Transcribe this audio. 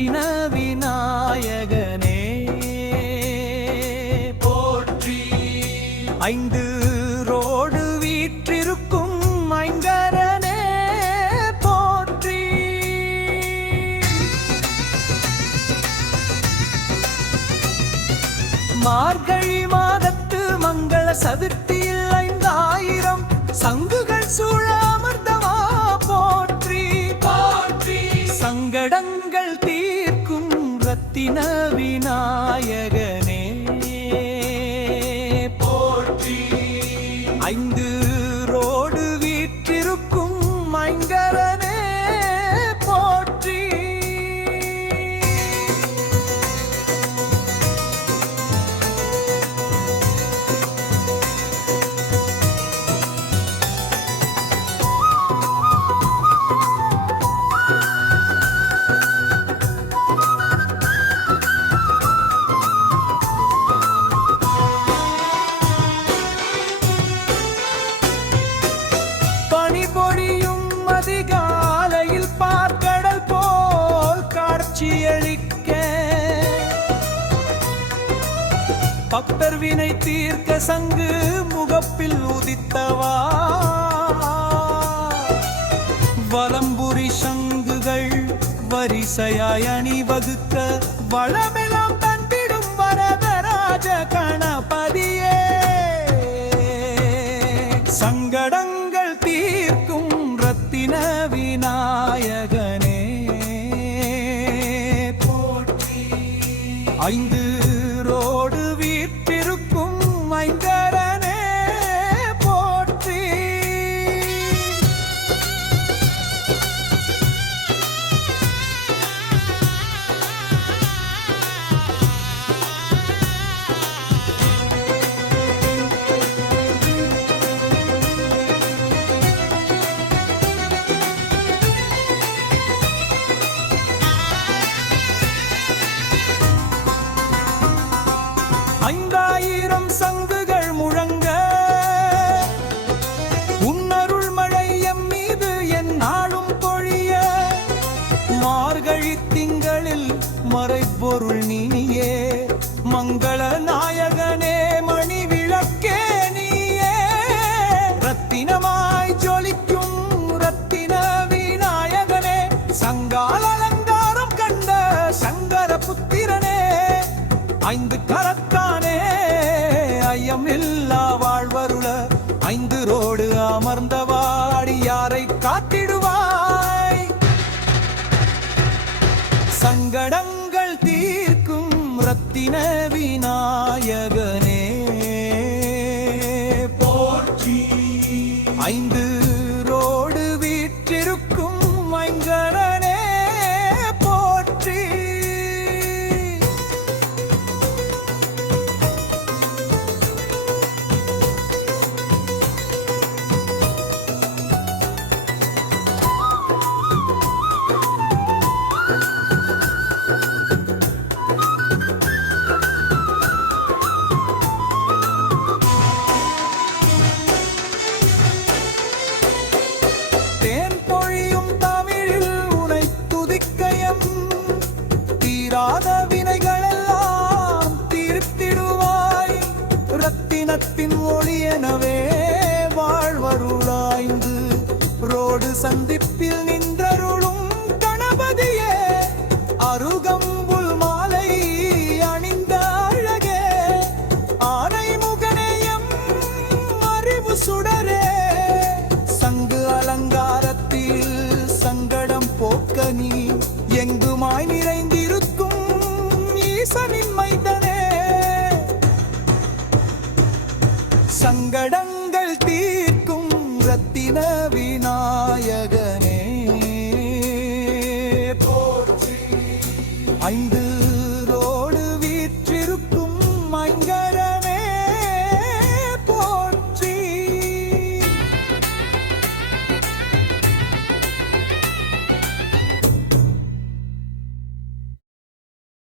ரத்தின விநாயகனே போற்றி. ஐந்து ரோடு வீற்றிருக்கும் ஐங்கரனே போற்றி. மார்கழி மாதத்து மங்கள சதுர்த்தியில் 5000 சங்குகள் சூழ அமர்ந்தவா போற்றி போற்றி. சங்கடங்கள் தீர்க்கும் ரத்தின விநாயகனே போற்றி. ஐந்து ரோடு வீற்றிருக்கும் ஐங்கரனே போற்றி. பனிபொழியும் அதிகாலையில் பார்க்கடல் போல் காட்சியளிக்க, பக்தர் வினை தீர்க்க சங்கு முகப்பில் உதித்தவா. வலம்புரி சங்குகள் வரிசையாய் அணிவகுக்க, வளமெல்லாம் தந்திடும் வரதராஜ கணபதியே. சங்கடங்கள் தீர்க்கும் ரத்தின விநாயகனே போற்றி. ஐந்து ரோடு வீற்றிருக்கும் ஐங்கரனே போற்றி. ஐந்தாயிரம் சங்குகள் முழங்க, உன்னருள் மழை எம் மீது என் நாளும் பொழிய. மார்கழி திங்களில் மறைப்பொருள் நீயே, மங்கள நாயகனே மணி விளக்கே நீயே. ரத்தினமாய் ஜொலிக்கும் ரத்தின விநாயகனே, சங்கால் அலங்காரம் கண்ட சங்கர புத்திரனே. ஐந்து கரத்தானே ஐயம் இல்லா வாழ்வருள, ஐந்து ரோடு அமர்ந்தவாடி யாரை காத்திடுவாய். சங்கடங்கள் தீர்க்கும் ரத்தின விநாயகனே போற்றி. ஐந்து ரோடு வீற்றிருக்கும் ஐங்கரனே போற்றி. தேன் பொழியும் தமிழில் உனை துதிக்கயம், தீராத வினைகளெல்லாம் தீர்த்திடுவாய். ரத்தினத்தின் ஒளியெனவே வாழ்வருளாய்ந்து, ரோடு சந்திப்பில் நின்றருளும் கணபதியே. அருகம்புல் மாலை அணிந்த அழகே, ஆனை முகனேயம் அறிவு சுடரே. சங்கு அலங்காரத்தில் சங்கடம் போக்க நீ, எங்குமாய் நிறைந்திருக்கும் ஈசனின் மைந்தனே. சங்கடங்கள் தீர்க்கும் ரத்தின விநாயகனே போற்றி. ஐந்து